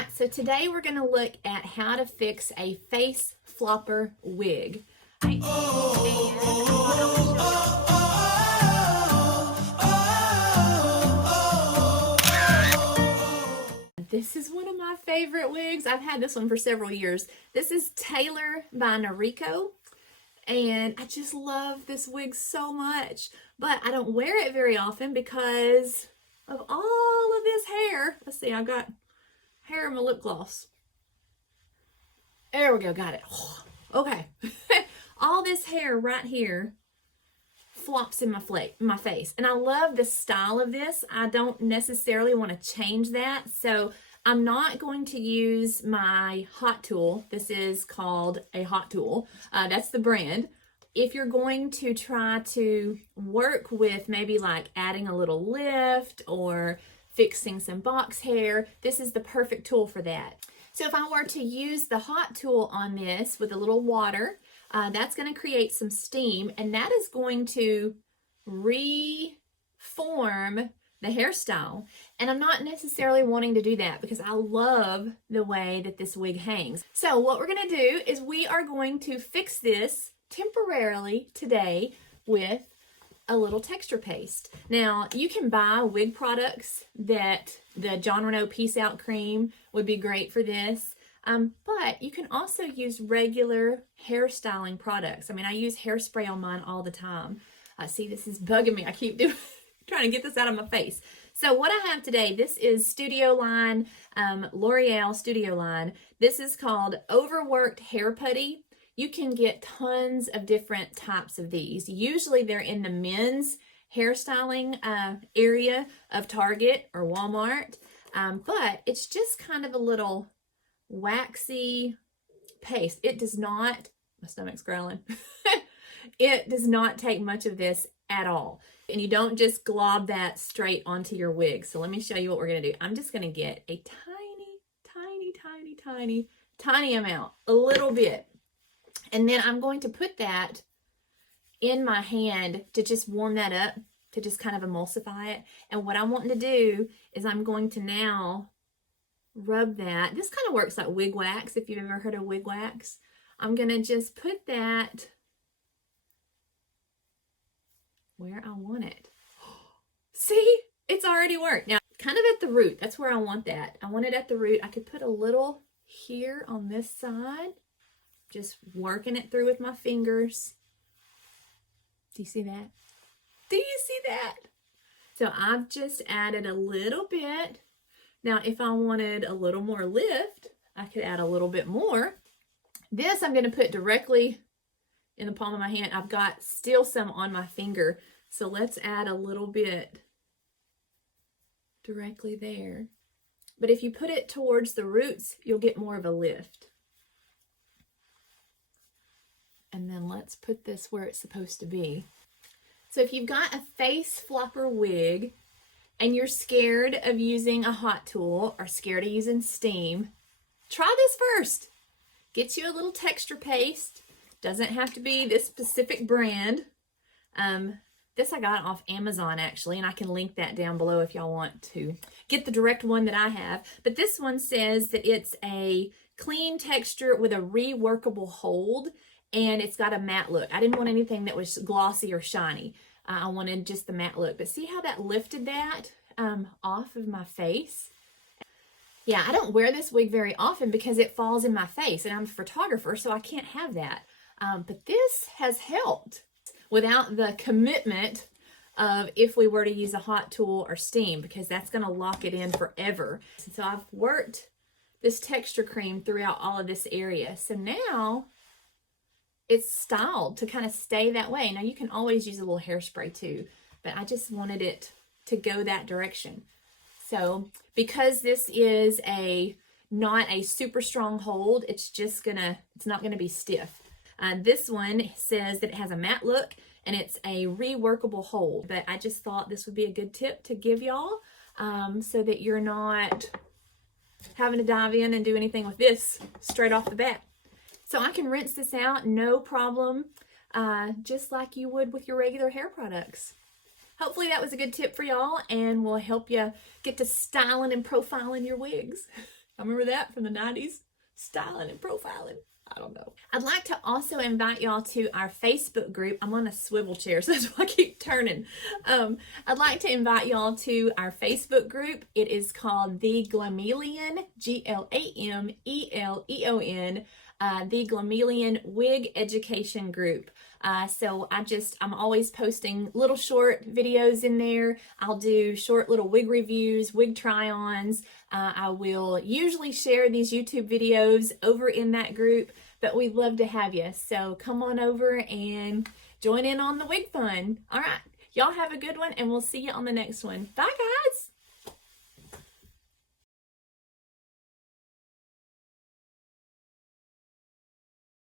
Alright, so today we're going to look at how to fix a face flopper wig. This is one of my favorite wigs. I've had this one for several years. This is Taylor by Noriko, and I just love this wig so much, but I don't wear it very often because of all of this hair. Let's see, I've got hair in my lip gloss. There we go, got it. Okay. All this hair right here flops in my face. And I love the style of this. I don't necessarily want to change that. So I'm not going to use my hot tool. This is called a hot tool. That's the brand. If you're going to try to work with maybe like adding a little lift or fixing some box hair, this is the perfect tool for that. So if I were to use the hot tool on this with a little water, that's going to create some steam, and that is going to reform the hairstyle. And I'm not necessarily wanting to do that because I love the way that this wig hangs. So what we're going to do is we are going to fix this temporarily today with a little texture paste. Now, you can buy wig products that the John Renault Peace Out Cream would be great for this. But you can also use regular hairstyling products. I mean, I use hairspray on mine all the time. See, this is bugging me. I keep trying to get this out of my face. So what I have today, this is Studio Line, L'Oreal Studio Line. This is called Overworked Hair Putty. You can get tons of different types of these. Usually they're in the men's hairstyling area of Target or Walmart. But it's just kind of a little waxy paste. It does not, my stomach's growling. It does not take much of this at all. And you don't just glob that straight onto your wig. So let me show you what we're going to do. I'm just going to get a tiny amount, a little bit. And then I'm going to put that in my hand to just warm that up, to just kind of emulsify it. And what I'm wanting to do is I'm going to now rub that. This kind of works like wig wax, if you've ever heard of wig wax. I'm going to just put that where I want it. See, it's already worked. Now, kind of at the root. That's where I want that. I want it at the root. I could put a little here on this side. Just working it through with my fingers. Do you see that? Do you see that? So I've just added a little bit. Now, if I wanted a little more lift, I could add a little bit more. This I'm going to put directly in the palm of my hand. I've got still some on my finger. So let's add a little bit directly there. But if you put it towards the roots, you'll get more of a lift. And then let's put this where it's supposed to be. So if you've got a face flopper wig and you're scared of using a hot tool or scared of using steam, try this first. Get you a little texture paste. Doesn't have to be this specific brand. This I got off Amazon actually, and I can link that down below if y'all want to get the direct one that I have. But this one says that it's a clean texture with a reworkable hold. And it's got a matte look. I didn't want anything that was glossy or shiny. I wanted just the matte look. But see how that lifted that off of my face? Yeah, I don't wear this wig very often because it falls in my face. And I'm a photographer, so I can't have that. But this has helped without the commitment of if we were to use a hot tool or steam, because that's going to lock it in forever. So I've worked this texture cream throughout all of this area. So now it's styled to kind of stay that way. Now you can always use a little hairspray too, but I just wanted it to go that direction. So because this is not a super strong hold, it's not gonna be stiff. This one says that it has a matte look and it's a reworkable hold, but I just thought this would be a good tip to give y'all so that you're not having to dive in and do anything with this straight off the bat. So I can rinse this out, no problem, just like you would with your regular hair products. Hopefully that was a good tip for y'all and will help you get to styling and profiling your wigs. I remember that from the 90s, styling and profiling. I don't know. I'd like to also invite y'all to our Facebook group. I'm on a swivel chair, so that's why I keep turning. I'd like to invite y'all to our Facebook group. It is called The Glameleon, Glameleon, The Glameleon Wig Education Group. So I'm always posting little short videos in there. I'll do short little wig reviews, wig try-ons. I will usually share these YouTube videos over in that group, but we'd love to have you. So come on over and join in on the wig fun. All right, y'all have a good one, and we'll see you on the next one. Bye, guys.